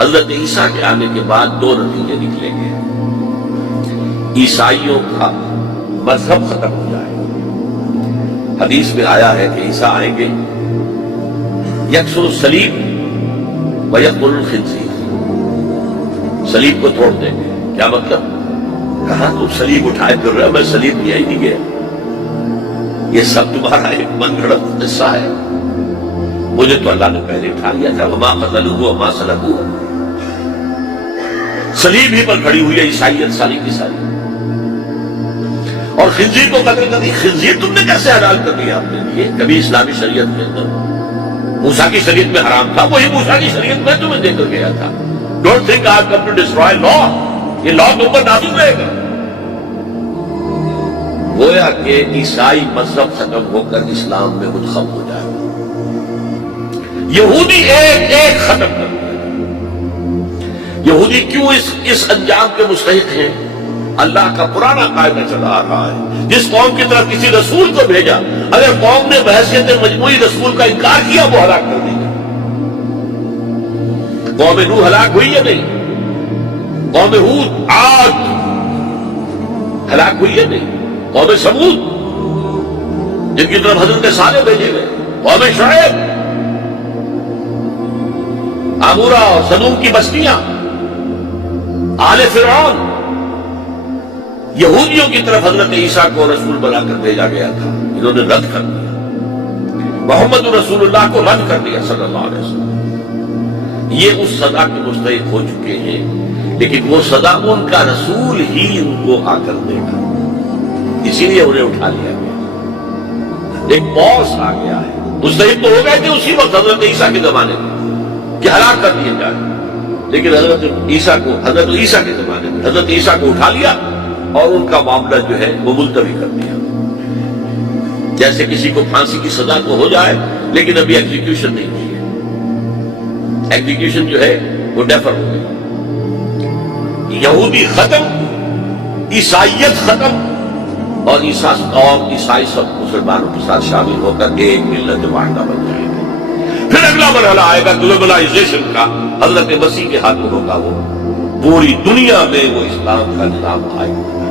حضرت عیسیٰ کے آنے کے بعد دو نتیجے نکلیں گے. عیسائیوں کا مذہب ختم ہو جائے گا. حدیث میں آیا ہے کہ عیسیٰ آئیں گے یکسر الصلیب ویقتل الخنزیر، صلیب کو توڑ دیں گے. کیا مطلب؟ کہاں تم صلیب اٹھائے پھر رہے ہو؟ میں صلیب لیا ہی نہیں گیا. یہ سب تمہارا ایک من گھڑت قصہ ہے. مجھے تو اللہ نے پہلے اٹھا لیا تھا. وما قتلوہ وما صلبوہ. صلیب ہی پر کھڑی ہوئی ہے عیسائیت ساری کی ساری. اور خنزیر کو قتل کر دی. خنزیر تم نے کیسے حلال کر دیا اپنے لیے؟ کبھی اسلامی شریعت کے اندر موسیٰ کی شریعت میں حرام تھا، وہی موسیٰ کی شریعت میں تمہیں دے کر گیا تھا. Don't think I have come to destroy law. یہ لا تم پر نافذ رہے گا. گویا کہ عیسائی مذہب ختم ہو کر اسلام میں منتخب ہو جائے گا. یہودی ایک ایک ختم کر دیا. یہودی کیوں اس انجام کے مستحق ہیں؟ اللہ کا پرانا قاعدہ چلا آ رہا ہے. جس قوم کی طرف کسی رسول کو بھیجا، اگر قوم نے بحیثیت مجموعی رسول کا انکار کیا، وہ ہلاک کر دی گئی. قوم نوح ہلاک ہوئی یا نہیں؟ قوم ہود، عاد ہلاک ہوئی یا نہیں؟ قوم سمود جن کی طرف حضرت صالح بھیجے گئے، قوم شعیب، عامورہ اور سدوم کی بستیاں، آل فرعون. یہودیوں کی طرف حضرت عیسیٰ کو رسول بنا کر بھیجا گیا تھا، انہوں نے رد کر دیا. محمد رسول اللہ کو رد کر دیا صلی اللہ علیہ وسلم. یہ اس سزا کے مستحق ہو چکے ہیں، لیکن وہ سزا ان کا رسول ہی ان کو آ کر دے گا. اسی لیے انہیں اٹھا لیا گیا. ایک پوس آ گیا ہے. مستحق تو ہو گئے تھے اسی وقت حضرت عیسیٰ کے زمانے میں کہ ہلاک کر دیے جائیں، لیکن حضرت عیسیٰ کے زمانے میں حضرت عیسیٰ کو اٹھا لیا اور ان کا معاملہ جو ہے وہ ملتوی کر دیا. جیسے کسی کو پھانسی کی سزا تو ہو جائے لیکن ابھی ایگزیکیوشن نہیں ہوئی ہے. ایگزیکیوشن جو ہے وہ ڈیفر ہو گئی. یہودی ختم، عیسائیت ختم، اور عیسائی سب مسلمانوں کے ساتھ شامل ہو کر ایک ملت واحدہ بن جائے گا. پھر اگلا مرحلہ آئے گا گلوبلائزیشن کا. حضرت مسیح کے ہاتھ میں ہوگا وہ پوری دنیا میں وہ اسلام کا نظام آئے گا.